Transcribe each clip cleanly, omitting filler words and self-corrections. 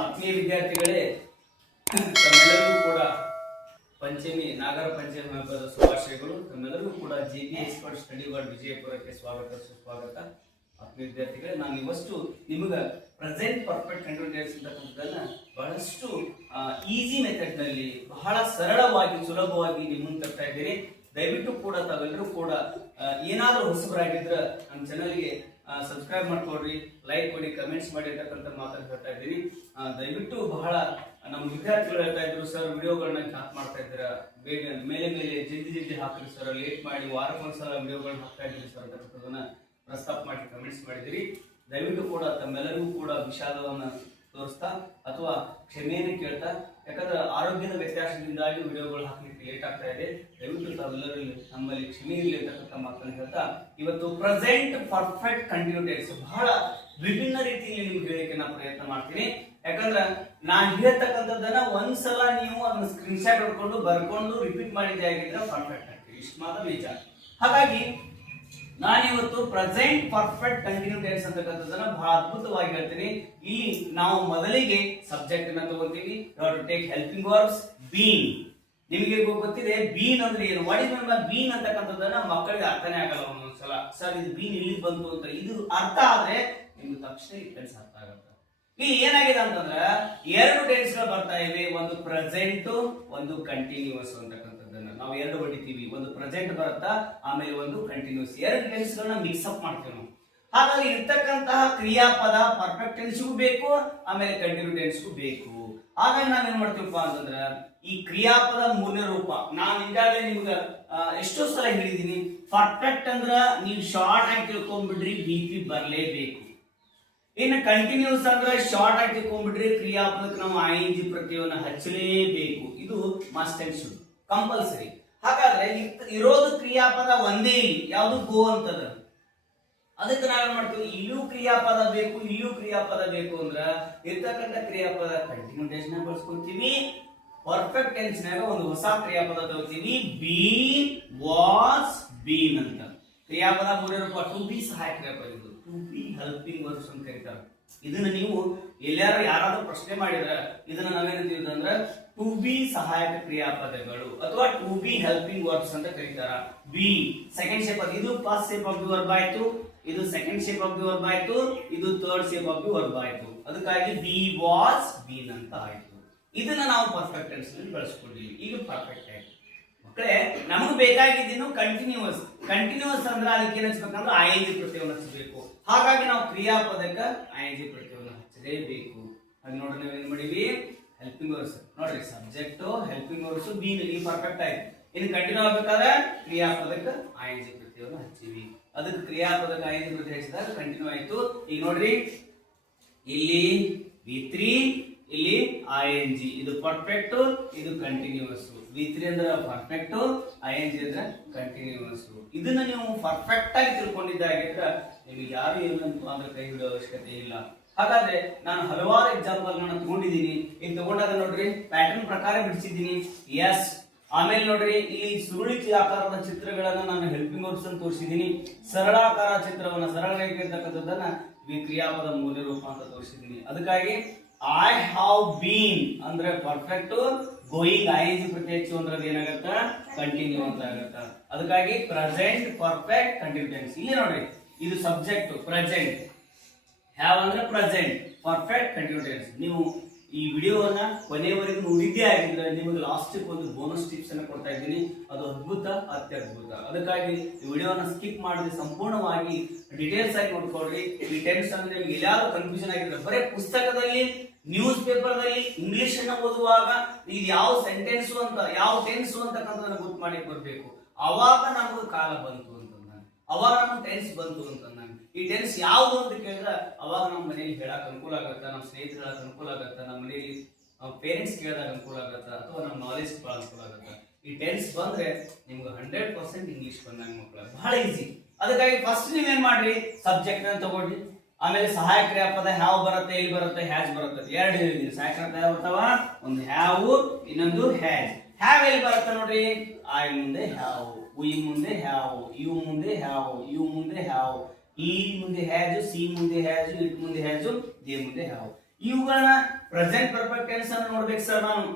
ಆತ್ಮೀಯ ವಿದ್ಯಾರ್ಥಿಗಳೇ, ತಮ್ಮೆಲ್ಲರಿಗೂ ಕೂಡ ಪಂಚಮಿ ನಾಗರ ಪಂಚಮಿ ಹಬ್ಬದ ಶುಭಾಶಯಗಳು. ತಮ್ಮೆಲ್ಲರಿಗೂ ಕೂಡ ಜಿಪಿ ಎಕ್ಸ್ಪರ್ಟ್ ಸ್ಟಡಿ ವರ್ಡ್ ವಿಜಯಪುರಕ್ಕೆ ಸ್ವಾಗತ ಸುಸ್ವಾಗತ. ಆತ್ಮೀಯ ವಿದ್ಯಾರ್ಥಿಗಳೇ, ನಾನು ಇವತ್ತು ನಿಮಗೆ ಪ್ರೆಸೆಂಟ್ ಪರ್ಫೆಕ್ಟ್ ಕಂಟಿನ್ಯೂಸ್ ಅಂತಕ್ಕಂಥದ್ದನ್ನ ಬಹಳಷ್ಟು ಈಸಿ ಮೆಥಡ್ ನಲ್ಲಿ ಬಹಳ ಸರಳವಾಗಿ ಸುಲಭವಾಗಿ ನಿಮ್ಮ ಮುಂದೆ ತರ್ತಾ ಇದ್ದೀನಿ. ದಯವಿಟ್ಟು ಕೂಡ ತಾವೆಲ್ಲರೂ ಕೂಡ ಏನಾದರೂ ಹೊಸಬರಾಗಿದ್ರೆ ನಮ್ಮ ಚಾನಲ್ಗೆ ಸಬ್ಸ್ಕ್ರೈಬ್ ಮಾಡ್ಕೊಡ್ರಿ, ಲೈಕ್ ಕೊಡಿ, ಕಮೆಂಟ್ಸ್ ಮಾಡಿ ಅಂತಕ್ಕಂಥ ಮಾತನ್ನು ಹೇಳ್ತಾ ಇದ್ದೀನಿ. ದಯವಿಟ್ಟು ಬಹಳ ನಮ್ಮ ವಿದ್ಯಾರ್ಥಿಗಳು ಹೇಳ್ತಾ ಇದ್ರು, ಸರ್ ವಿಡಿಯೋಗಳನ್ನ ಹಾಕ್ ಮಾಡ್ತಾ ಇದ್ದೀರಾ, ಬೇಗ ಮೇಲೆ ಜಲ್ದಿ ಹಾಕ್ರಿ ಸರ್, ಲೇಟ್ ಮಾಡಿ ವಾರಕ್ಕೊಂದ್ಸಲ ವಿಡಿಯೋಗಳನ್ನ ಹಾಕ್ತಾ ಇದ್ದೀರಿ ಸರ್ ಅಂತಕ್ಕಂಥದನ್ನ ಪ್ರಸ್ತಾಪ ಮಾಡಿ ಕಮೆಂಟ್ಸ್ ಮಾಡಿದಿರಿ. ದಯವಿಟ್ಟು ಕೂಡ ತಮ್ಮೆಲ್ಲರಿಗೂ ಕೂಡ ವಿಷಾದವನ್ನ ತೋರಿಸ್ತಾ ಅಥವಾ ಕ್ಷಮೆಯನ್ನು ಕೇಳ್ತಾ, ಯಾಕಂದ್ರೆ ಆರೋಗ್ಯದ ವ್ಯತ್ಯಾಸದಿಂದಾಗಿ ವಿಡಿಯೋಗಳು ಹಾಕಲಿಕ್ಕೆ ಲೇಟ್ ಆಗ್ತಾ ಇದೆ. ದಯವಿಟ್ಟು ತಾವೆಲ್ಲರೂ ನಮ್ಮಲ್ಲಿ ಕ್ಷಮೆ ಇರಲಿ ಅಂತಕ್ಕಂಥ ಮಾತನ್ನು ಹೇಳ್ತಾ, ಇವತ್ತು ಪ್ರೆಸೆಂಟ್ ಪರ್ಫೆಕ್ಟ್ ಕಂಟಿನ್ಯೂಸ್ ಬಹಳ ವಿಭಿನ್ನ ರೀತಿಯಲ್ಲಿ ನಿಮ್ಗೆ ಹೇಳಿಕೆ ನಾನು ಪ್ರಯತ್ನ ಮಾಡ್ತೀನಿ. ಯಾಕಂದ್ರೆ ನಾನು ಹೇಳ್ತಕ್ಕಂಥದ್ದನ್ನ ಒಂದ್ಸಲ ನೀವು ಅದನ್ನ ಸ್ಕ್ರೀನ್ ಶಾಟ್ ಹೊಡ್ಕೊಂಡು ಬರ್ಕೊಂಡು ರಿಪೀಟ್ ಮಾಡಿದ್ದೆ ಆಗಿದ್ರೆ ಪರ್ಫೆಕ್ಟ್ ಆಗ್ತೀವಿ, ಇಷ್ಟು ಮಾತ್ರ ನಿಜ. ಹಾಗಾಗಿ ನಾನಿವತ್ತು ಪ್ರೆಸೆಂಟ್ ಪರ್ಫೆಕ್ಟ್ ಕಂಟಿನ್ಯೂಸ್ ಅಂತಕ್ಕಂಥದ್ದನ್ನ ಬಹಳ ಅದ್ಭುತವಾಗಿ ಹೇಳ್ತೀನಿ. ಇಲ್ಲಿ ನಾವು ಮೊದಲಿಗೆ ಸಬ್ಜೆಕ್ಟ್ ಅನ್ನ ತಗೋತೀವಿ. Take helping verbs. ಬೀನ್, ನಿಮಗೆ ಗೊತ್ತಿದೆ ಬೀನ್ ಅಂದ್ರೆ ಏನು, ವಾಟ್ ಇಸ್ ಮೀನ್ ಬೀನ್ ಅಂತಕ್ಕಂಥದ್ದನ್ನ ಮಕ್ಕಳಿಗೆ ಅರ್ಥನೇ ಆಗಲ್ಲ ಒಂದೊಂದ್ಸಲ. ಸರ್ ಇದು ಬೀನ್ ಇಲ್ಲಿ ಬಂತು ಅಂತ ಇದು ಅರ್ಥ ಆದ್ರೆ ನಿಮ್ಗೆ ತಕ್ಷಣ ಈ ಟೆನ್ಸ್ ಅರ್ಥ ಆಗುತ್ತೆ. ಇಲ್ಲಿ ಏನಾಗಿದೆ ಅಂತಂದ್ರೆ ಎರಡು ಟೆನ್ಸ್ ಗಳು ಬರ್ತಾ ಇವೆ, ಒಂದು ಪ್ರೆಸೆಂಟ್ ಒಂದು ಕಂಟಿನ್ಯೂಸ್ ಅಂತಕ್ಕಂಥದ್ದನ್ನ ನಾವು ಎರಡು ಹೊಡಿತೀವಿ. ಒಂದು ಪ್ರೆಸೆಂಟ್ ಬರುತ್ತಾ, ಆಮೇಲೆ ಒಂದು ಕಂಟಿನ್ಯೂಸ್. ಎರಡು ಟೆನ್ಸ್ ಗಳನ್ನ ಮಿಕ್ಸ್ ಅಪ್ ಮಾಡ್ತೀವಿ ನಾವು. ಹಾಗಾಗಿ ಇರ್ತಕ್ಕಂತಹ ಕ್ರಿಯಾಪದ ಪರ್ಫೆಕ್ಟ್ ಟೆನ್ಸ್ಗೂ ಬೇಕು, ಆಮೇಲೆ ಕಂಟಿನ್ಯೂ ಟೆನ್ಸ್ಗೂ ಬೇಕು. ಹಾಗಾಗಿ ನಾವೇನ್ ಮಾಡ್ತೀವಪ್ಪ ಅಂತಂದ್ರ ಈ ಕ್ರಿಯಾಪದ ಮೂರನೇ ರೂಪ ನಾನು ಈಗಾಗಲೇ ನಿಮ್ಗೆ ಎಷ್ಟೋ ಸಲ ಹೇಳಿದೀನಿ. ಪರ್ಫೆಕ್ಟ್ ಅಂದ್ರ ನೀವು ಶಾರ್ಟ್ ಆಗಿ ತಿಳ್ಕೊಂಡ್ಬಿಡ್ರಿ, BP ಬರ್ಲೇಬೇಕು. ಇನ್ನು ಕಂಟಿನ್ಯೂಸ್ ಅಂದ್ರೆ ಶಾರ್ಟ್ ಆಗಿ ತಿಳ್ಕೊಂಡ್ಬಿಡ್ರಿ, ಕ್ರಿಯಾಪದಕ್ಕೆ ನಾವು ING ಪ್ರತ್ಯಯವನ್ನು ಹಚ್ಚಲೇಬೇಕು. ಇದು ಮಸ್ಟ್ ಅಂಡ್ ಶುಡ್ ಕಂಪಲ್ಸರಿ. ಹಾಗಾದ್ರೆ ಇರೋದು ಕ್ರಿಯಾಪದ ಒಂದೇ, ಇಲ್ಲಿ ಯಾವುದು ಗೋ ಅಂತದ. ಅದಕ್ಕೆ ನಾವೇನ್ ಮಾಡ್ತೀವಿ, ಇಲ್ಲೂ ಕ್ರಿಯಾಪದ ಬೇಕು, ಇಲ್ಲೂ ಕ್ರಿಯಾಪದ ಬೇಕು ಅಂದ್ರ ಇರ್ತಕ್ಕಂಥ ಕ್ರಿಯಾಪದ ಕಂಟಿನ್ಯೂ ಟೆನ್ಸ್ ನ ಬಳಸ್ಕೊತೀವಿ. ಪರ್ಫೆಕ್ಟ್ ಟೆನ್ಸ್ ನಾಗ ಒಂದು ಹೊಸ ಕ್ರಿಯಾಪದ ತಗೋತೀವಿ, ಬಿ ವಾಸ್ ಬೀನ್ ಅಂತ. ಕ್ರಿಯಾಪದ ಮೂರನೇ ರೂಪ ಟು ಬಿ ಸಹಾಯಕ ಕ್ರಿಯಾಪದ, ಇದು ಟು ಬಿ ಹೆಲ್ಪಿಂಗ್ ವರ್ಬ್ಸ್ ಅಂತ ಕರೀತಾರೆ. ಇದನ್ನ ನೀವು ಎಲ್ಲಾರು ಯಾರಾದ್ರೂ ಪ್ರಶ್ನೆ ಮಾಡಿದ್ರೆ ಇದನ್ನ ನಾವೇನಂತೀವಿ ಅಂದ್ರೆ ಟು ಬಿ ಸಹಾಯಕ ಕ್ರಿಯಾಪದಗಳು ಅಥವಾ ಟು ಬಿ ಹೆಲ್ಪಿಂಗ್ ವರ್ಬ್ಸ್ ಅಂತ ಕರೀತಾರ. ಬಿ ಸೆಕೆಂಡ್ ಶೇಪ್, ಇದು first shape of the verb ಆಯ್ತು, ಇದು second shape of the verb ಆಯ್ತು, ಇದು third shape of the verb ಆಯ್ತು. ಅದಕ್ಕಾಗಿ ಬಿ ವಾಸ್ ಬೀನ್ ಅಂತ ಆಯ್ತು. ಇದನ್ನ ನಾವು ಪರ್ಫೆಕ್ಟ್ ಟೆನ್ಸ್ ನಲ್ಲಿ ಬಳಸ್ಕೊಂಡಿವಿ. ಈಗ ಪರ್ಫೆಕ್ಟ್ ಆಯ್ತು ಮಕ್ಕಳೇ. ನಮಗೆ ಬೇಕಾಗಿದ್ದೇನು ಕಂಟಿನ್ಯೂಸ್. ಕಂಟಿನ್ಯೂಸ್ ಅಂದ್ರೆ ಅದಕ್ಕೆ ಏನ್ ಹಚ್ಬೇಕಂದ್ರೆ ING ಪ್ರತ್ಯಯವನ್ನು ಹಚ್ಚಬೇಕು. ಹಾಗಾಗಿ ನಾವು ಕ್ರಿಯಾಪದಕ್ಕೆ ING ಪ್ರತ್ಯಯವನ್ನು ಹಚ್ಚಲೇಬೇಕು. ಹಾಗೆ ನೋಡ್ರಿ ನಾವು ಏನ್ ಮಾಡಿವಿ, ಹೆಲ್ಪಿಂಗ್ ವರ್ಬ್ಸ್ ನೋಡ್ರಿ, ಸಬ್ಜೆಕ್ಟ್ ಹೆಲ್ಪಿಂಗ್ ವರ್ಬ್ಸ್ ಬೀನ್ ಇಲ್ಲಿ ಪರ್ಫೆಕ್ಟ್ ಆಯ್ತು. ಇನ್ನು ಕಂಟಿನ್ಯೂ ಆಗ್ಬೇಕಾದ್ರೆ ಕ್ರಿಯಾಪದಕ್ಕೆ ING ಪ್ರತ್ಯಯವನ್ನು ಹಚ್ಚಿವಿ. ಅದಕ್ಕೆ ಕ್ರಿಯಾಪದಕ್ಕೆ ING ಪ್ರತ್ಯಯ ಹಚ್ಚಿದಾಗ ಕಂಟಿನ್ಯೂ ಆಯ್ತು. ಈಗ ನೋಡ್ರಿ, ಇಲ್ಲಿ V3, ಇಲ್ಲಿ ING, ಇದು ಪರ್ಫೆಕ್ಟ್, ಇದು ಕಂಟಿನ್ಯೂಸ್. V3 ಅಂದ್ರೆ ಪರ್ಫೆಕ್ಟ್, ING ಅಂದ್ರೆ ಕಂಟಿನ್ಯೂಸ್. ಇದನ್ನ ನೀವು ಪರ್ಫೆಕ್ಟ್ ಆಗಿ ತಿಳ್ಕೊಂಡಿದ್ದಾಗಿದ್ರೆ ನಿಮಗೆ ಯಾರು ಏನಂತ ಅಂದ್ರೆ ಕೈ ಹಿಡಿಯೋ ಅವಶ್ಯಕತೆ ಇಲ್ಲ. ಹಾಗಾದ್ರೆ ನಾನು ಹಲವಾರು ಎಕ್ಸಾಂಪಲ್ ತಗೊಂಡಿದ್ದೀನಿ. ಇಲ್ಲಿ ತಗೊಂಡಾಗ ನೋಡ್ರಿ ಪ್ಯಾಟರ್ನ್ ಪ್ರಕಾರ ಬಿಡಿಸಿದ್ದೀನಿ. ಎಸ್, ಆಮೇಲೆ ನೋಡ್ರಿ ಇಲ್ಲಿ ಸುರುಳಿಕೆ ಆಕಾರದ ಚಿತ್ರಗಳನ್ನ ನಾನು ಹೆಲ್ಪಿಂಗ್ ವರ್ಬ್ಸ್ ಅಂತ ತೋರಿಸಿದ್ದೀನಿ. ಸರಳಾಕಾರ ಚಿತ್ರವನ್ನ ಸರಳವಾಗಿ ಇರ್ತಕ್ಕಂಥದ್ದನ್ನ ಕ್ರಿಯಾಪದ ಮೂರನೇ ರೂಪ ಅಂತ ತೋರಿಸಿದ್ದೀನಿ. ಅದಕ್ಕಾಗಿ ಐ ಹ್ಯಾವ್ ಬೀನ್ ಅಂದ್ರೆ ಪರ್ಫೆಕ್ಟ್, ಗೋಯಿಂಗ್ ING ಪ್ರತ್ಯಯ ಹಚ್ಚು ಅಂದ್ರೆ ಏನಾಗತ್ತ, ಕಂಟಿನ್ಯೂ ಅಂತ ಆಗತ್ತ. ಅದಕ್ಕಾಗಿ ಪ್ರೆಸೆಂಟ್ ಪರ್ಫೆಕ್ಟ್ ಕಂಟಿನ್ಯೂ ಟೆನ್ಸ್. ಇಲ್ಲಿ ನೋಡ್ರಿ, ಇದು ಸಬ್ಜೆಕ್ಟ್ ಪ್ರೆಸೆಂಟ್, ಹ್ಯಾವ್ ಅಂದ್ರೆ ಪ್ರೆಸೆಂಟ್, ಪರ್ಫೆಕ್ಟ್ ಕಂಟಿನ್ಯೂ ಟೆನ್ಸ್. ನೀವು ಈ ವಿಡಿಯೋವನ್ನ ಕೊನೆಯವರೆಗೂ ನೋಡಿದ್ದೇ ಆಗಿದ್ರೆ ನಿಮಗೆ ಲಾಸ್ಟ್ ಒಂದು ಬೋನಸ್ ಟಿಪ್ಸ್ ಅನ್ನು ಕೊಡ್ತಾ ಇದ್ದೀನಿ. ಅದು ಅದ್ಭುತ, ಅತ್ಯದ್ಭುತ. ಅದಕ್ಕಾಗಿ ಈ ವಿಡಿಯೋನ ಸ್ಕಿಪ್ ಮಾಡದೆ ಸಂಪೂರ್ಣವಾಗಿ ಡೀಟೇಲ್ಸ್ ಆಗಿ ನೋಡ್ಕೊಳ್ರಿ. ಈ ಟೆನ್ಸ್ ಅಂದ್ರೆ ನಿಮ್ಗೆ ಎಲ್ಲಾರು ಕನ್ಫ್ಯೂಷನ್ ಆಗಿದ್ರೆ ಬರೀ ಪುಸ್ತಕದಲ್ಲಿ ನ್ಯೂಸ್ ಪೇಪರ್ ದಲ್ಲಿ ಇಂಗ್ಲಿಷ್ ಅನ್ನ ಓದುವಾಗ ಇದು ಯಾವ ಸೆಂಟೆನ್ಸ್ ಅಂತ ಯಾವ ಟೆನ್ಸ್ ಅಂತಕ್ಕಂಥದನ್ನ ಗೊತ್ತು ಮಾಡಿ ಬರ್ಬೇಕು. ಅವಾಗ ನಮ್ಗೆ ಕಾಲ ಬಂತು ಅಂತಂದ, ಅವಾಗ ನಮ್ಗೆ ಟೆನ್ಸ್ ಬಂತು ಅಂತಂದ. ಈ ಟೆನ್ಸ್ ಯಾವುದು ಅಂತ ಕೇಳಿದ್ರೆ ಅವಾಗ ನಮ್ಮ ಮನೆಯಲ್ಲಿ ಹೇಳಕ್ ಅನುಕೂಲ ಆಗತ್ತ, ನಮ್ಮ ಸ್ನೇಹಿತರು ಹೇಳಕ್ ಅನುಕೂಲ ಆಗತ್ತ, ನಮ್ಮ ಮನೆಯಲ್ಲಿ ಪೇರೆಂಟ್ಸ್ ಕೇಳಿದಾಗ ಅನುಕೂಲ ಆಗತ್ತ, ಅಥವಾ ನಮ್ಮ ನಾಲೆಜ್ ಬಹಳ ಅನುಕೂಲ ಆಗತ್ತ. ಈ ಟೆನ್ಸ್ ಬಂದ್ರೆ ನಿಮ್ಗೆ 100% ಇಂಗ್ಲಿಷ್ ಬಂದಂಗ ಮಕ್ಕಳ ಬಹಳ ಈಸಿ. ಅದಕ್ಕಾಗಿ ಫಸ್ಟ್ ನೀವೇನ್ ಮಾಡ್ರಿ, ಸಬ್ಜೆಕ್ಟ್ ಅನ್ನ ತಗೊಳ್ರಿ, ಆಮೇಲೆ ಸಹಾಯಕ ಕ್ರಿಯಾಪದ ಹ್ಯಾವ್ ಬರುತ್ತೆ, ಇಲ್ಲಿ ಬರುತ್ತೆ, ಹ್ಯಾಸ್ ಬರುತ್ತೆ. ಎರಡು ಹೇಳಿದೀನಿ, ಸಹಾಯಕ ಕ್ರಿಯಾಪದ ಬರ್ತಾವ, ಒಂದು ಹ್ಯಾವ್, ಇನ್ನೊಂದು ಹ್ಯಾಸ್. ಹ್ಯಾವ್ ಎಲ್ಲಿ ಬರುತ್ತೆ ನೋಡ್ರಿ, ಐ ಮುಂದೆ ಹ್ಯಾವ್, ವಿ ಮುಂದೆ ಹ್ಯಾವ್, ಯು ಮುಂದೆ ಹ್ಯಾವ್, ಯು ಮುಂದೆ ಹ್ಯಾವ್, ಈ ಮುಂದೆ ಹ್ಯಾಜು, ಸಿ ಮುಂದೆ ಹ್ಯಾಜು, ಇಟ್ ಮುಂದೆ ಹ್ಯಾಜು, ದೇ ಮುಂದೆ ಹ್ಯಾವ್. ಇವುಗಳನ್ನ ಪ್ರೆಸೆಂಟ್ ಪರ್ಫೆಕ್ಟ್ ಟೆನ್ಸ್ ಅನ್ನು ನೋಡ್ಬೇಕು ಸರ್ ನಾನು,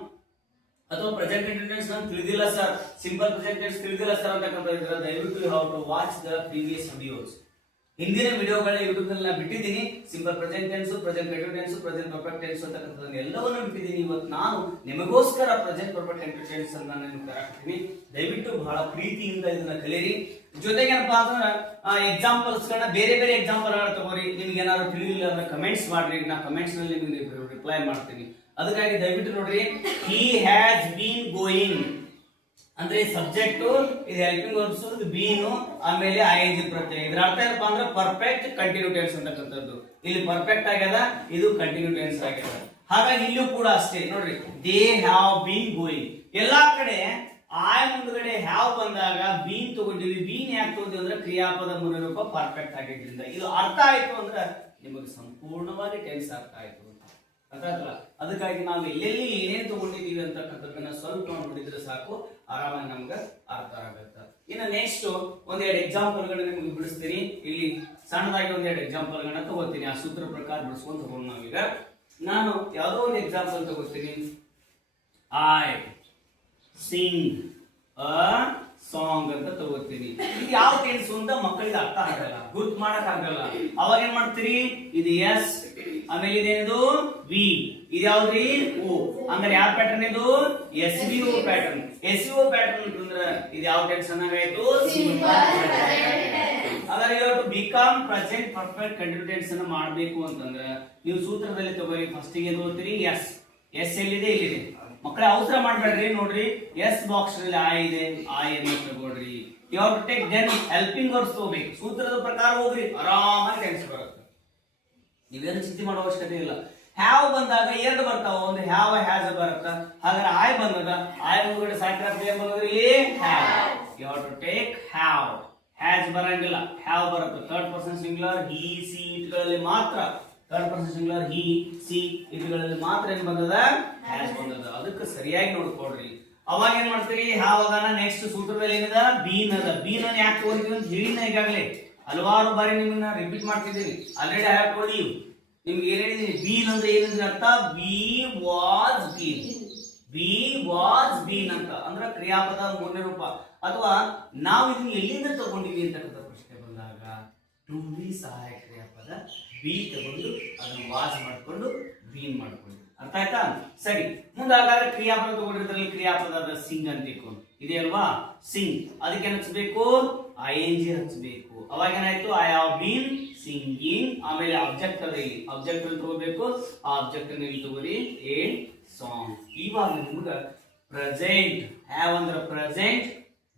ಅಥವಾ ಪ್ರೆಸೆಂಟ್ ಟೆನ್ಸ್ ನಾನು ತಿಳಿದಿಲ್ಲ ಸರ್, ಸಿಂಪಲ್ ಪ್ರೆಸೆಂಟ್ ಟೆನ್ಸ್ ತಿಳಿದಿಲ್ಲ ಸರ್ ಅಂತಕ್ಕಂಥ ಇದ್ರೆ ದಯವಿಟ್ಟು you have to watch the previous videos. ಹಿಂದಿನ ವಿಡಿಯೋಗಳ ಯೂಟ್ಯೂಬ್ ನಲ್ಲಿ ನಾನು ಬಿಟ್ಟಿದ್ದೀನಿ. Simple present tense, present continuous tense, present perfect tense ಅಂತಕ್ಕಂಥದ್ದನ್ನ ಎಲ್ಲವನ್ನೂ ಬಿಟ್ಟಿದ್ದೀನಿ. ಇವತ್ತು ನಾನು ನಿಮಗೋಸ್ಕರ ಪ್ರೆಸೆಂಟ್ ಪರ್ಫೆಕ್ಟ್ ಕಂಟಿನ್ಯೂಸ್ ಟೆನ್ಸ್ ಅನ್ನು ನಾನು ನಿಮಗೆ ತರಾಕ್ತೀನಿ. ದಯವಿಟ್ಟು ಬಹಳ ಪ್ರೀತಿಯಿಂದ ಇದನ್ನ ಕಲಿಯಿರಿ. ಜೊತೆಗೆ ಏನಪ್ಪಾ ಅಂತಂದ್ರೆ ಎಕ್ಸಾಂಪಲ್ಸ್ ಗಳನ್ನ ಬೇರೆ ಬೇರೆ ಎಕ್ಸಾಂಪಲ್ ಗಳನ್ನ ತಗೋರಿ. ನಿಮ್ಗೆ ಏನಾದ್ರು ತಿಳಿಲಿಲ್ಲ ಅಂದ್ರೆ ಕಮೆಂಟ್ಸ್ ಮಾಡ್ರಿ, ನಾ ಕಮೆಂಟ್ಸ್ ನಲ್ಲಿ ನಿಮಗೆ ರಿಪ್ಲೈ ಮಾಡ್ತೀನಿ. ಅದಕ್ಕಾಗಿ ದಯವಿಟ್ಟು ನೋಡ್ರಿ, ಹಿ ಹ್ಯಾಸ್ ಬೀನ್ ಗೋಯಿಂಗ್ ಅಂದ್ರೆ ಸಬ್ಜೆಕ್ಟ್, ಇದು ಹೆಲ್ಪಿಂಗ್ ವರ್ಬ್ಸ್, ಇದು ಬೀನ್, ಆಮೇಲೆ ಐಎನ್ಜಿ ಪ್ರತ್ಯಯ. ಇದ್ರ ಅರ್ಥ ಏನಪ್ಪಾ ಅಂದ್ರೆ ಪರ್ಫೆಕ್ಟ್ ಕಂಟಿನ್ಯೂ ಟೆನ್ಸ್ ಅಂತಕ್ಕಂಥದ್ದು. ಇಲ್ಲಿ ಪರ್ಫೆಕ್ಟ್ ಆಗ್ಯದ, ಇದು ಕಂಟಿನ್ಯೂ ಟೆನ್ಸ್ ಆಗ್ಯದ. ಹಾಗಾಗಿ ಇಲ್ಲೂ ಕೂಡ ಅಷ್ಟೇ ನೋಡ್ರಿ, ದೇ ಹ್ಯಾವ್ ಬೀನ್ ಗೋಯಿಂಗ್. ಎಲ್ಲಾ ಕಡೆ ಆಯ್ ಮುಂದ್ಗಡೆ ಹ್ಯಾವ್ ಬಂದಾಗ ಬೀನ್ ತಗೊಂಡಿವಿ. ಬೀನ್ ಯಾಕೆ ತಗೊಂಡಿವಿ ಅಂದ್ರೆ ಕ್ರಿಯಾಪದ ಮೂಲ ರೂಪ ಪರ್ಫೆಕ್ಟ್ ಆಗಿದ್ರಿಂದ. ಇದು ಅರ್ಥ ಆಯ್ತು ಅಂದ್ರೆ ನಿಮಗೆ ಸಂಪೂರ್ಣವಾಗಿ ಟೆನ್ಸ್ ಅರ್ಥ ಆಯ್ತು ಅರ್ಥಾಯ್ತಲ್ಲ. ಅದಕ್ಕಾಗಿ ನಾವು ಎಲ್ಲೆಲ್ಲಿ ಏನೇನ್ ತಗೊಂಡಿದೀವಿ ಅಂತಕ್ಕಂಥದ್ದನ್ನ ಸ್ವಲ್ಪ ನೋಡಿದ್ರೆ ಸಾಕು, ಆರಾಮಾಗಿ ನಮ್ಗೆ ಅರ್ಥ ಆಗತ್ತ. ಇನ್ನು ನೆಕ್ಸ್ಟ್ ಒಂದೆರಡು ಎಕ್ಸಾಂಪಲ್ ಗಳನ್ನ ನಿಮ್ಗೆ ಬಿಡಿಸ್ತೀನಿ. ಇಲ್ಲಿ ಸಣ್ಣದಾಗಿ ಒಂದೆರಡು ಎಕ್ಸಾಂಪಲ್ ಗಳನ್ನ ತಗೋತೀನಿ. ಆ ಸೂತ್ರ ಪ್ರಕಾರ ಬಿಡಿಸ್ಕೊಂಡು ತಗೊಂಡು ನಾವೀಗ ನಾನು ಯಾವುದೋ ಒಂದು ಎಕ್ಸಾಂಪಲ್ ತಗೋತೀನಿ. ಐ ಸಿಂಗ್ ಅ ಸಾಂಗ್ ಅಂತ ತಗೋತೀನಿ. ಇದು ಯಾವ ಟೆನ್ಸ್ ಅಂತ ಮಕ್ಕಳಿಗೆ ಅರ್ಥ ಆಗಲ್ಲ, ಗುರ್ತು ಮಾಡಕ್ ಆಗಲ್ಲ. ಅವಾಗ ಏನ್ ಮಾಡ್ತೀರಿ, ಇದು ಎಸ್, ಆಮೇಲೆ ಇದೇನಿದು ವಿ, ಇದು ಯಾವ್ದ್ರಿ ಓ. ಅಂದ್ರೆ ಯಾವ ಪ್ಯಾಟರ್ನ್ ಇದು, ಎಸ್ ವಿ ಓ ಪ್ಯಾಟರ್ನ್. ಎಸ್ ವಿ ಓ ಪ್ಯಾಟರ್ನ್ ಅಂತಂದ್ರೆ ಇದು ಯಾವ ಟೆನ್ಸ್ ಅನ್ನಂಗಾಯ್ತು, ಅದ್ರ ಇವತ್ತು become present perfect continue tense ಅನ್ನ ಮಾಡಬೇಕು ಅಂತಂದ್ರೆ ನೀವು ಸೂತ್ರದಲ್ಲಿ ತಗೋರಿ. ಫಸ್ಟ್ ಗೆ ತಗೋತೀರಿ ಎಸ್. ಎಸ್ ಎಲ್ಲಿದೆ, ಇಲ್ಲಿದೆ. ಮಕ್ಕಳೇ ಅವಸರ ಮಾಡ್ಬೇಡ್ರಿ. ನೋಡ್ರಿ, ಎಸ್ ಬಾಕ್ಸ್ ನಲ್ಲಿ ಆ ಇದೆ, ಆ ಅನ್ನು ತಗೊಳ್ರಿ. You have to take then helping words ತಗೋಬೇಕು. ಸೂತ್ರದ ಪ್ರಕಾರ ಹೋಗ್ರಿ, ಆರಾಮಾಗಿ ಟೆನ್ಸ್ ಬರುತ್ತೆ. ನೀವೇನು ಚಿಂತೆ ಮಾಡೋ ಅವಶ್ಯಕತೆ ಇಲ್ಲ. ಹ್ಯಾವ್ ಬಂದಾಗ ಎರಡು ಬರ್ತಾವ, ಒಂದು ಹ್ಯಾವ್ ಹ್ಯಾಸ್ ಬರುತ್ತ. ಹಾಗಾದ್ರೆ ಆಯ್ ಬಂದಾಗ ಆಯ್ ಮುಂದ್ಗಡೆ ಸಾಕಿರತ್ತೆ ಏನ್ ಬಂದ್ರೆ ಇಲ್ಲಿ have. You have to take have. Has ಬರಂಗಿಲ್ಲ, ಹ್ಯಾವ್ ಬರುತ್ತೆ. Third person singular he she ಇಟ್ಗಳಲ್ಲಿ ಮಾತ್ರ. Third person singular he she ಇಟ್ಗಳಲ್ಲಿ ಮಾತ್ರ ಏನ್ ಬಂದದ, ಹ್ಯಾಸ್ ಬಂದದ. ಅದಕ್ಕೆ ಸರಿಯಾಗಿ ನೋಡ್ಕೊಡ್ರಿ. ಅವಾಗ ಏನ್ ಮಾಡ್ತೀರಿ, ಹ್ಯಾವ್ ಅದಾನ. ನೆಕ್ಸ್ಟ್ ಸೂತ್ರದಲ್ಲಿ ಏನಿದ, ಬೀನ್ ಅದ. ಬೀನ್ ಅನ್ನ ಯಾಕೆ ತಗೊಂತೀವಿ ಅಂತ ಹೇಳಿನ ಈಗಾಗಲೇ ಹಲವಾರು ಬಾರಿ ನಿಮ್ಮನ್ನ ರಿಪೀಟ್ ಮಾಡ್ತಿದ್ದೀನಿ. Already have told you. ನಿಮ್ಗೆ ಏನ್ ಹೇಳಿದೀನಿ, ಬೀನ್ ಅಂದ್ರೆ ಏನಂದ್ರೆ ಅರ್ಥ, be was been. Be was been ಅಂತ ಅಂದ್ರೆ ಕ್ರಿಯಾಪದ ಮೂರನೇ ರೂಪ. ಅಥವಾ ನಾವು ಇದನ್ನ ಎಲ್ಲಿಂದ ತಗೊಂಡಿವಿ ಅಂತಕ್ಕಂಥ ಪ್ರಶ್ನೆ ಬಂದಾಗ ಟು ಬಿ ಸಹಾಯ ಕ್ರಿಯಾಪದ ಬಿ ತಗೊಂಡು ಅದನ್ನು ವಾಸ್ ಮಾಡ್ಕೊಂಡು ಬೀನ್ ಮಾಡ್ಕೊಂಡು. ಅರ್ಥ ಆಯ್ತಾ? ಸರಿ, ಮುಂದಾಗಾದ್ರೆ ಕ್ರಿಯಾಪದ ತಗೊಂಡಿರೋದ್ರಲ್ಲಿ ಕ್ರಿಯಾಪದ ಸಿಂಗ್ ಅಂತ ಇಟ್ಕೊಂಡು ಇದೆ ಅಲ್ವಾ, ಸಿಂಗ್. ಅದಕ್ಕೆ ಏನ್ ಹಚ್ಚಬೇಕು, ಐ ಎನ್ ಜಿ ಹಚ್ಚಬೇಕು. ಅವಾಗ ಏನಾಯ್ತು, ಐ ಹ್ಯಾವ್ ಬೀನ್ ಸಿಂಗಿಂಗ್. ಆಮೇಲೆ ಆಬ್ಜೆಕ್ಟ್ ಅದ, ಇಲ್ಲಿ ಆಬ್ಜೆಕ್ಟ್ ಅಲ್ಲಿ ತಗೋಬೇಕು. ಆ ಆಬ್ಜೆಕ್ಟ್ ಅನ್ನು ಇಲ್ಲಿ ತಗೋರಿ, ಎ ಸಾಂಗ್. ಇವಾಗ ನಿಮ್ಗ ಪ್ರೆಸೆಂಟ್, ಹ್ಯಾವ್ ಅಂದ್ರೆ ಪ್ರೆಸೆಂಟ್,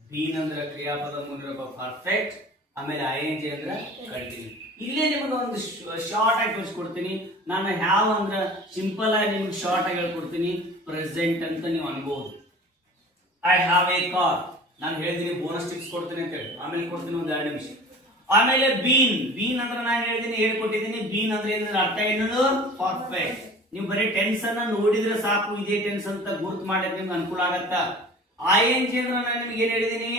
ಬೀನ್ ಅಂದ್ರೆ ಕ್ರಿಯಾಪದ ಮೂಲ ಪರ್ಫೆಕ್ಟ್, ಆಮೇಲೆ ಐ ಎನ್ ಜಿ ಅಂದ್ರೆ ಕಂಟಿನ್ಯೂ. ಇಲ್ಲೇ ನಿಮಗೆ ಒಂದು ಶಾರ್ಟ್ ಆಗಿ ತೋರಿಸ್ಕೊಡ್ತೀನಿ. ನಾನು ಹ್ಯಾವ್ ಅಂದ್ರೆ ಸಿಂಪಲ್ ಆಗಿ ನಿಮ್ಗೆ ಶಾರ್ಟ್ ಆಗಿ ಹೇಳ್ಕೊಡ್ತೀನಿ. ಪ್ರೆಸೆಂಟ್ ಅಂತ ನೀವು ಅನ್ಬೋದು. I have A car. ನಾನು ಹೇಳಿದೀನಿ ಬೋನಸ್ ಟಿಪ್ಸ್ ಕೊಡ್ತೀನಿ ಅಂತ ಹೇಳಿ, ಆಮೇಲೆ ಕೊಡ್ತೀನಿ ಒಂದು 2 ನಿಮಿಷ. ಆಮೇಲೆ ಬೀನ್. ಬೀನ್ ಅಂದ್ರೆ ನಾನು ಹೇಳಿದೀನಿ, ಹೇಳ್ಕೊಟ್ಟಿದ್ದೀನಿ. ಬೀನ್ ಅಂದ್ರೆ ಏನಂದ್ರೆ ಅರ್ಥ ಏನದು, ಪರ್ಫೆಕ್ಟ್. ನೀವು ಬರೀ ಟೆನ್ಸ್ ಅನ್ನ ನೋಡಿದ್ರೆ ಸಾಕು, ಇದೇ ಟೆನ್ಸ್ ಅಂತ ಗುರ್ತು ಮಾಡಕ್ಕೆ ನಿಮ್ಗೆ ಅನುಕೂಲ ಆಗತ್ತ. ಐ ಎನ್ ಜಿ ಅಂದ್ರೆ ನಾನು ನಿಮ್ಗೆ ಏನ್ ಹೇಳಿದೀನಿ,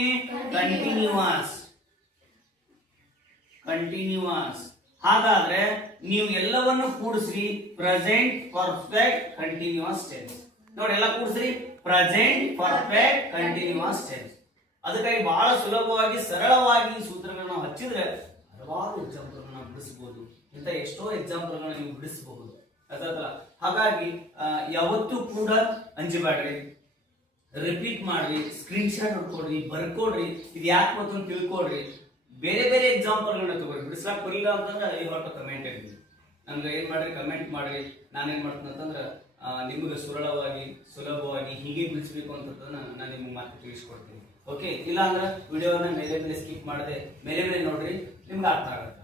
ಕಂಟಿನ್ಯೂಸ್. ಕಂಟಿನ್ಯೂಸ್. ಹಾಗಾದ್ರೆ ನೀವು ಎಲ್ಲವನ್ನು ಕೂಡಿಸ್ರಿ, ಪ್ರೆಸೆಂಟ್ ಪರ್ಫೆಕ್ಟ್ ಕಂಟಿನ್ಯೂಸ್ ಟೆನ್ಸ್. ನೋಡಿ, ಎಲ್ಲ ಕೂಡಿಸ್ರಿ, ಪ್ರೆಸೆಂಟ್ ಪರ್ಫೆಕ್ಟ್ ಕಂಟಿನ್ಯೂಸ್ ಟೆನ್ಸ್. ಅದಕ್ಕಾಗಿ ಬಹಳ ಸುಲಭವಾಗಿ ಸರಳವಾಗಿ ಈ ಸೂತ್ರಗಳನ್ನ ಹಚ್ಚಿದ್ರೆ ಹಲವಾರು ಎಕ್ಸಾಂಪಲ್ ಗಳನ್ನ ಬಿಡಿಸಬಹುದು. ಇಂಥ ಎಷ್ಟೋ ಎಕ್ಸಾಂಪಲ್ ಗಳನ್ನ ನೀವು ಬಿಡಿಸಬಹುದು. ಹಾಗಾಗಿ ಯಾವತ್ತೂ ಕೂಡ ಅಂಜಬೇಡ್ರಿ, ರಿಪೀಟ್ ಮಾಡ್ರಿ, ಸ್ಕ್ರೀನ್ ಶಾಟ್ ಹೊಡ್ಕೊಡ್ರಿ, ಬರ್ಕೊಡ್ರಿ. ಇದು ಯಾಕೆ ಅಂತ ತಿಳ್ಕೊಡ್ರಿ. ಬೇರೆ ಬೇರೆ ಎಕ್ಸಾಂಪಲ್ ಗಳನ್ನ ತಗೊಳ್ರಿ. ಬಿಡಿಸ್ಲಾಕ್ ಬರಲಿಲ್ಲ ಅಂತಂದ್ರೆ ಈ ಹೊರಟ ಕಮೆಂಟ್ ಇರ್ಲಿ, ನಮ್ಗೆ ಏನ್ ಮಾಡ್ರಿ, ಕಮೆಂಟ್ ಮಾಡ್ರಿ. ನಾನೇನ್ ಮಾಡ್ತೀನಿ ಅಂತಂದ್ರೆ ನಿಮ್ಗೆ ಸರಳವಾಗಿ ಸುಲಭವಾಗಿ ಹೀಗೆ ಬಿಡಿಸ್ಬೇಕು ಅಂತದನ್ನ ನಾನು ನಿಮ್ಗೆ ಮತ್ತೆ ತಿಳಿಸ್ಕೊಡ್ತೀನಿ. ಓಕೆ, ಇಲ್ಲ ಅಂದ್ರೆ ವಿಡಿಯೋನ ಮೇಲೆ ಮೇಲೆ ಸ್ಕಿಪ್ ಮಾಡದೆ ಮೇಲೆ ಮೇಲೆ ನೋಡ್ರಿ, ನಿಮ್ಗೆ ಅರ್ಥ ಆಗುತ್ತೆ.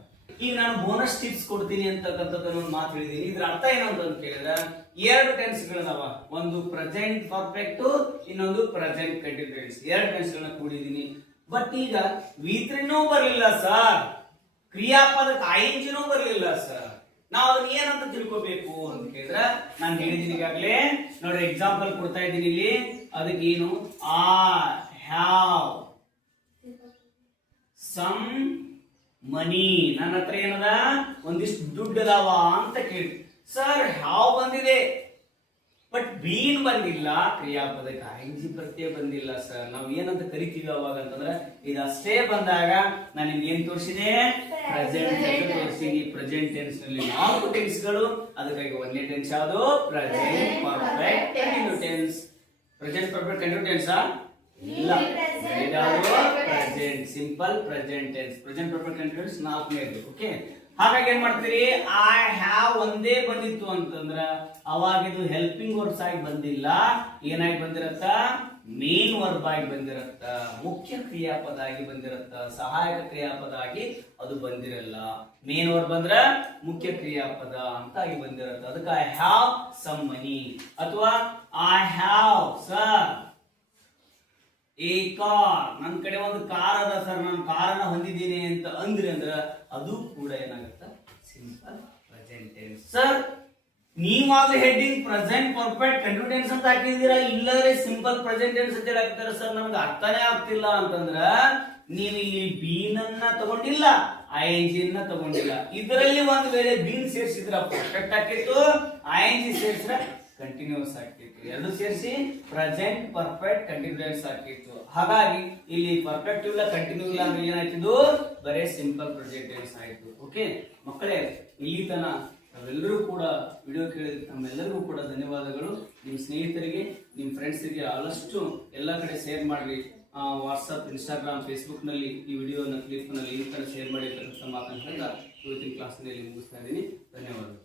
ಈಗ ನಾನು ಬೋನಸ್ ಟಿಪ್ಸ್ ಕೊಡ್ತೀನಿ ಅಂತಕ್ಕಂಥದ್ದನ್ನು ಮಾತು ಹೇಳಿದೀನಿ. ಇದ್ರ ಅರ್ಥ ಏನು ಅಂತ ಕೇಳಿದ್ರೆ, 2 ಟೆನ್ಸ್ ಗಳದಾವ. ಒಂದು ಪ್ರೆಸೆಂಟ್ ಪರ್ಫೆಕ್ಟ್, ಇನ್ನೊಂದು ಪ್ರೆಸೆಂಟ್ ಕಂಟಿನ್ಯೂಸ್. 2 ಟೆನ್ಸ್ ಗಳನ್ನ ಕೂಡಿದೀನಿ. ಬಟ್ ಈಗ V3ನೂ ಬರಲಿಲ್ಲ ಸರ್, ಕ್ರಿಯಾಪದಕ್ಕೆ ಐಎನ್ಜಿನೂ ಬರಲಿಲ್ಲ ಸರ್. ನಾವು ಅದನ್ನ ಏನಂತ ತಿಳ್ಕೋಬೇಕು ಅಂತ ಕೇಳಿದ್ರೆ, ನಾನು ಹೇಳಿದೀನಿ ಈಗಾಗಲೇ. ನೋಡ್ರಿ, ಎಕ್ಸಾಂಪಲ್ ಕೊಡ್ತಾ ಇದ್ದೀನಿ ಇಲ್ಲಿ. ಅದಕ್ಕೇನು, ಐ ಹ್ಯಾವ್ ಸಮ್ ಮನಿ. ನನ್ನ ಹತ್ರ ಏನದ, ಒಂದಿಷ್ಟು ದುಡ್ಡು ಅದಾವ ಅಂತ ಕೇಳಿ. ಸರ್ ಹಾವ್ ಬಂದಿದೆ ಬಟ್ ಬೀನ್ ಬಂದಿಲ್ಲ, ಕ್ರಿಯಾಪದಕ್ಕೆ ಐಎನ್ಜಿ ಪ್ರತ್ಯಯ ಬಂದಿಲ್ಲ ಸರ್. ನಾವು ಏನಂತ ಕರಿತೀವಿ ಅವಾಗ ಅಂತಂದ್ರೆ ಇದಷ್ಟೇ ಬಂದಾಗ ನಾನು ನಿಮ್ಗೆ ಏನ್ ತೋರಿಸಿದೆ, ಪ್ರೆಸೆಂಟ್ ತೋರಿಸಿದೀನಿ. ಪ್ರೆಸೆಂಟ್ ಟೆನ್ಸ್ ನಲ್ಲಿ 4 ಟೆನ್ಸ್ಗಳು, ಅದಕ್ಕಾಗಿ 1ನೇ ಟೆನ್ಸ್ ಯಾವುದು, present perfect continue tense. Present perfect continue tense ಇಲ್ಲ, present simple present tense. Present perfect continue tense 4ನೇದು. ಓಕೆ, ಹಾಗಾಗಿ ಏನ್ ಮಾಡ್ತೀರಿ, ಐ ಹ್ಯಾವ್ ಒಂದೇ ಬಂದಿತ್ತು ಅಂತಂದ್ರ ಅವಾಗ ಇದು ಹೆಲ್ಪಿಂಗ್ ವರ್ಬ್ಸ್ ಆಗಿ ಬಂದಿಲ್ಲ, ಏನಾಗಿ ಬಂದಿರತ್ತ, ಮೇನ್ ವರ್ಬ್ ಆಗಿ ಬಂದಿರತ್ತ, ಮುಖ್ಯ ಕ್ರಿಯಾಪದ ಆಗಿ ಬಂದಿರತ್ತ, ಸಹಾಯಕ ಕ್ರಿಯಾಪದ ಆಗಿ ಅದು ಬಂದಿರಲ್ಲ. ಮೇನ್ ವರ್ಬ್ ಅಂದ್ರ ಮುಖ್ಯ ಕ್ರಿಯಾಪದ ಅಂತ ಆಗಿ ಬಂದಿರತ್ತ. ಅದಕ್ಕೆ ಐ ಹ್ಯಾವ್ ಸಮ್ ಮನಿ ಅಥವಾ I have sir A car, ನನ್ನ ಕಡೆ ಒಂದು ಕಾರ್ ಅದ ಸರ್, ನಾನು ಕಾರನ್ನ ಹೊಂದಿದ್ದೀನಿ ಅಂತ ಅಂದ್ರಿ ಅಂದ್ರ ಅದು ಕೂಡ ಏನಾಗುತ್ತ, ಸಿಂಪಲ್ ಪ್ರೆಸೆಂಟ್ ಟೆನ್ಸ್. ಸರ್ ನೀವಾದ್ರೂ heading present perfect continue tense ಅಂತ ಹಾಕಿದ್ದೀರಾ, ಇಲ್ಲದ್ರೆ ಸಿಂಪಲ್ ಪ್ರೆಸೆಂಟ್ ಟೆನ್ಸ್ ಅಂತ ಹಾಕ್ತಾರ ಸರ್, ನಮ್ಗೆ ಅರ್ಥನೇ ಆಗ್ತಿಲ್ಲ ಅಂತಂದ್ರ ನೀವು ಇಲ್ಲಿ ಬೀನನ್ನ ತಗೊಂಡಿಲ್ಲ, ಐಎನ್ಜಿ ನ ತಗೊಂಡಿಲ್ಲ. ಇದರಲ್ಲಿ ಒಂದು ವೇಳೆ ಬೀನ್ ಸೇರಿಸಿದ್ರ ಪರ್ಫೆಕ್ಟ್ ಆಗಿತ್ತು, ಐಎನ್ಜಿ ಸೇರಿಸಿದ್ರೆ ಕಂಟಿನ್ಯೂಸ್ ಆಗ್ತಿತ್ತು. ಎರಡು ಸೇರಿಸಿ ಪ್ರೆಸೆಂಟ್ ಪರ್ಫೆಕ್ಟ್ ಕಂಟಿನ್ಯೂಸ್ ಆಗ್ತಿತ್ತು. ಹಾಗಾಗಿ ಇಲ್ಲಿ ಪರ್ಫೆಕ್ಟ್ ಇಲ್ಲ, ಕಂಟಿನ್ಯೂ ಇಲ್ಲ ಅಂದ್ರೆ ಏನಾಯ್ತಿದ್ದು, ಬರೇ ಸಿಂಪಲ್ ಪ್ರೆಸೆಂಟ್ ಟೆನ್ಸ್ ಆಯ್ತು. ಓಕೆ ಮಕ್ಕಳೇ, ಇಲ್ಲಿ ತನ ನಾವೆಲ್ಲರೂ ಕೂಡ ವಿಡಿಯೋ ಕೇಳಿದ ತಮ್ಮೆಲ್ಲರಿಗೂ ಕೂಡ ಧನ್ಯವಾದಗಳು. ನಿಮ್ಮ ಸ್ನೇಹಿತರಿಗೆ, ನಿಮ್ಮ ಫ್ರೆಂಡ್ಸ್ಗೆ ಆದಷ್ಟು ಎಲ್ಲ ಕಡೆ ಶೇರ್ ಮಾಡ್ರಿ. ವಾಟ್ಸಪ್, ಇನ್ಸ್ಟಾಗ್ರಾಮ್, ಫೇಸ್ಬುಕ್ ನಲ್ಲಿ ಈ ವಿಡಿಯೋನ ಕ್ಲಿಪ್ ನಲ್ಲಿ ಈ ತರ ಶೇರ್ ಮಾಡಿ ಅಂತ ಮಾತನ್ನು ಹೇಳ್ತಾ ಇವತ್ತಿನ ಕ್ಲಾಸ್ ನಲ್ಲಿ ಮುಗಿಸ್ತಾ ಇದ್ದೀನಿ. ಧನ್ಯವಾದಗಳು.